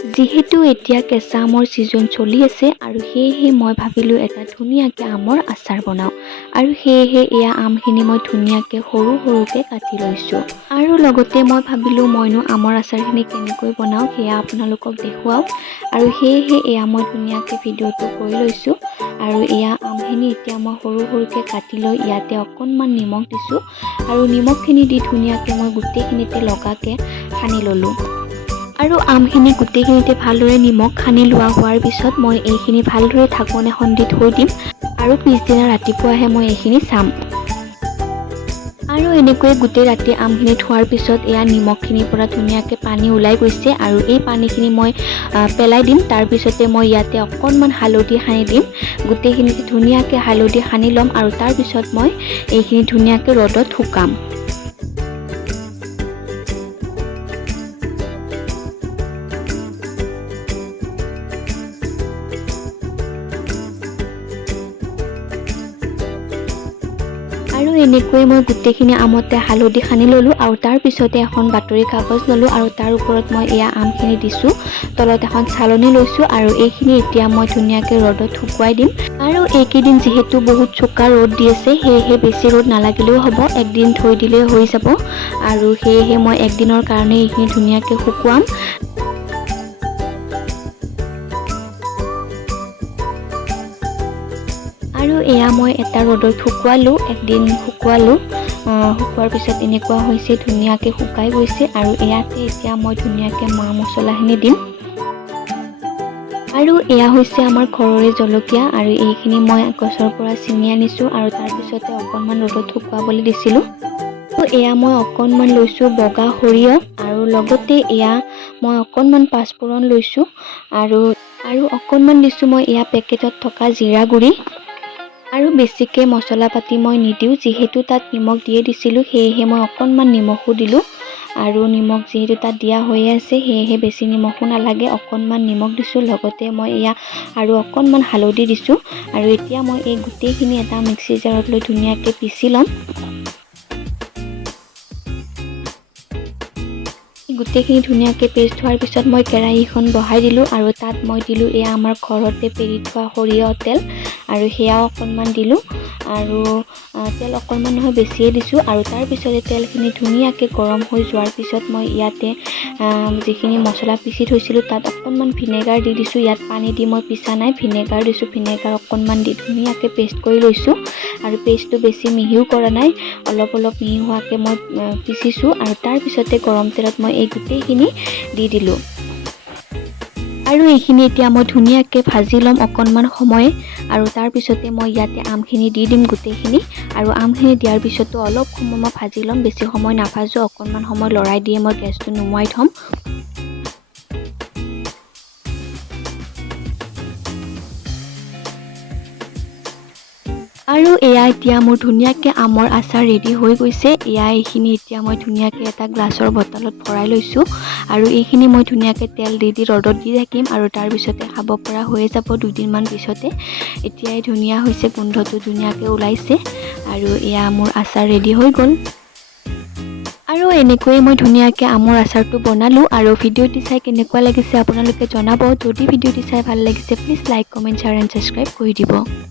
যিহেতু এতিয়া কেঁচা আমৰ ছিজন চলি আছে আৰু সেয়েহে মই ভাবিলোঁ এটা ধুনীয়াকৈ আমৰ আচাৰ বনাওঁ আৰু সেয়েহে এয়া আমখিনি মই ধুনীয়াকৈ সৰু সৰুকৈ কাটি লৈছোঁ আৰু লগতে মই ভাবিলোঁ মইনো আমৰ আচাৰখিনি কেনেকৈ বনাওঁ সেয়া আপোনালোকক দেখুৱাওঁ আৰু সেয়েহে এয়া মই ধুনীয়াকৈ ভিডিঅ'টো কৰি লৈছোঁ আৰু এয়া আমখিনি এতিয়া মই সৰু সৰুকৈ কাটি লৈ ইয়াতে অকণমান নিমখ দিছোঁ আৰু নিমখখিনি দি ধুনীয়াকৈ মই গোটেইখিনিতে লগাকৈ সানি ল'লোঁ আৰু আমখিনি গোটেইখিনিতে ভালদৰে নিমখ সানি লোৱা হোৱাৰ পিছত মই এইখিনি ভালদৰে ঢাকন এখন দি থৈ দিম আৰু পিছদিনা ৰাতিপুৱাহে মই এইখিনি চাম আৰু এনেকৈ গোটেই ৰাতি আমখিনি থোৱাৰ পিছত এয়া নিমখখিনিৰ পৰা ধুনীয়াকৈ পানী ওলাই গৈছে আৰু এই পানীখিনি মই পেলাই দিম তাৰপিছতে মই ইয়াতে অকণমান হালধি সানি দিম গোটেইখিনিতে ধুনীয়াকৈ হালধি সানি ল'ম আৰু তাৰপিছত মই এইখিনি ধুনীয়াকৈ ৰ'দত শুকাম আৰু এনেকৈ মই গোটেইখিনি আমতে হালধি সানি ল'লোঁ আৰু তাৰপিছতে এখন বাতৰি কাগজ ল'লোঁ আৰু তাৰ ওপৰত মই এয়া আমখিনি দিছোঁ তলত এখন চালনি লৈছোঁ আৰু এইখিনি এতিয়া মই ধুনীয়াকৈ ৰ'দত শুকুৱাই দিম আৰু এইকেইদিন যিহেতু বহুত চোকা ৰ'দ দি আছে সেয়েহে বেছি ৰ'দ নালাগিলেও হ'ব একদিন থৈ দিলে হৈ যাব আৰু সেয়েহে মই একদিনৰ কাৰণে এইখিনি ধুনীয়াকৈ শুকুৱাম আৰু এয়া মই এটা ৰ'দত শুকুৱালোঁ একদিন শুকুৱালোঁ শুকোৱাৰ পিছত এনেকুৱা হৈছে ধুনীয়াকৈ শুকাই গৈছে আৰু ইয়াতে এতিয়া মই ধুনীয়াকৈ মা মছলাখিনি দিম আৰু এয়া হৈছে আমাৰ ঘৰৰে জলকীয়া আৰু এইখিনি মই গছৰ পৰা ছিঙি আনিছোঁ আৰু তাৰপিছতে অকণমান ৰ'দত শুকুৱাবলৈ দিছিলোঁ আৰু এয়া মই অকণমান লৈছোঁ বগা সৰিয়হ আৰু লগতে এয়া মই অকণমান পাঁচফোৰণ লৈছোঁ আৰু অকণমান দিছোঁ মই এয়া পেকেটত থকা জিৰা গুড়ি আৰু বেছিকৈ মছলা পাতি মই নিদিওঁ যিহেতু তাত নিমখ দিয়ে দিছিলোঁ সেয়েহে মই অকণমান নিমখো দিলোঁ আৰু নিমখ যিহেতু তাত দিয়া হৈয়ে আছে সেয়েহে বেছি নিমখো নালাগে অকণমান নিমখ দিছোঁ লগতে মই এয়া আৰু অকণমান হালধি দিছোঁ আৰু এতিয়া মই এই গোটেইখিনি এটা মিক্সি জাৰত লৈ ধুনীয়াকৈ পিচি ল'ম গোটেইখিনি ধুনীয়াকৈ পেষ্ট হোৱাৰ পিছত মই কেৰাহীখন বহাই দিলোঁ আৰু তাত মই দিলোঁ এয়া আমাৰ ঘৰতে পেৰি থোৱা সৰিয়হ তেল আৰু সেয়াও অকণমান দিলোঁ আৰু তেল অকণমান নহয় বেছিয়ে দিছোঁ আৰু তাৰপিছতে তেলখিনি ধুনীয়াকৈ গৰম হৈ যোৱাৰ পিছত মই ইয়াতে যিখিনি মছলা পিচি থৈছিলোঁ তাত অকণমান ভিনেগাৰ দি দিছোঁ ইয়াত পানী দি মই পিছা নাই ভিনেগাৰ দিছোঁ ভিনেগাৰ অকণমান দি ধুনীয়াকৈ পেষ্ট কৰি লৈছোঁ আৰু পেষ্টটো বেছি মিহিও কৰা নাই অলপ মিহি হোৱাকৈ মই পিচিছোঁ আৰু তাৰপিছতে গৰম তেলত মই এই গোটেইখিনি দি দিলোঁ আৰু এইখিনি এতিয়া মই ধুনীয়াকৈ ভাজি ল'ম অকণমান সময় আৰু তাৰপিছতে মই ইয়াতে আমখিনি দি দিম গোটেইখিনি আৰু আমখিনি দিয়াৰ পিছতো অলপ সময় মই ভাজি ল'ম বেছি সময় নাভাজোঁ অকণমান সময় লৰাই দিয়ে মই গেছটো নুমুৱাই থ'ম আৰু এয়া এতিয়া মোৰ ধুনীয়াকৈ আমৰ আচাৰ ৰেডি হৈ গৈছে এয়া এইখিনি এতিয়া মই ধুনীয়াকৈ এটা গ্লাছৰ বটলত ভৰাই লৈছোঁ আৰু এইখিনি মই ধুনীয়াকৈ তেল দি ৰ'দত দি থাকিম আৰু তাৰপিছতে খাব পৰা হৈয়ে যাব দুদিনমান পিছতে এতিয়াই ধুনীয়া হৈছে গোন্ধটো ধুনীয়াকৈ ওলাইছে আৰু এয়া মোৰ আচাৰ ৰেডি হৈ গ'ল আৰু এনেকৈয়ে মই ধুনীয়াকৈ আমৰ আচাৰটো বনালোঁ আৰু ভিডিঅ'টি চাই কেনেকুৱা লাগিছে আপোনালোকে জনাব যদি ভিডিঅ'টি চাই ভাল লাগিছে please like comment share and subscribe কৰি দিব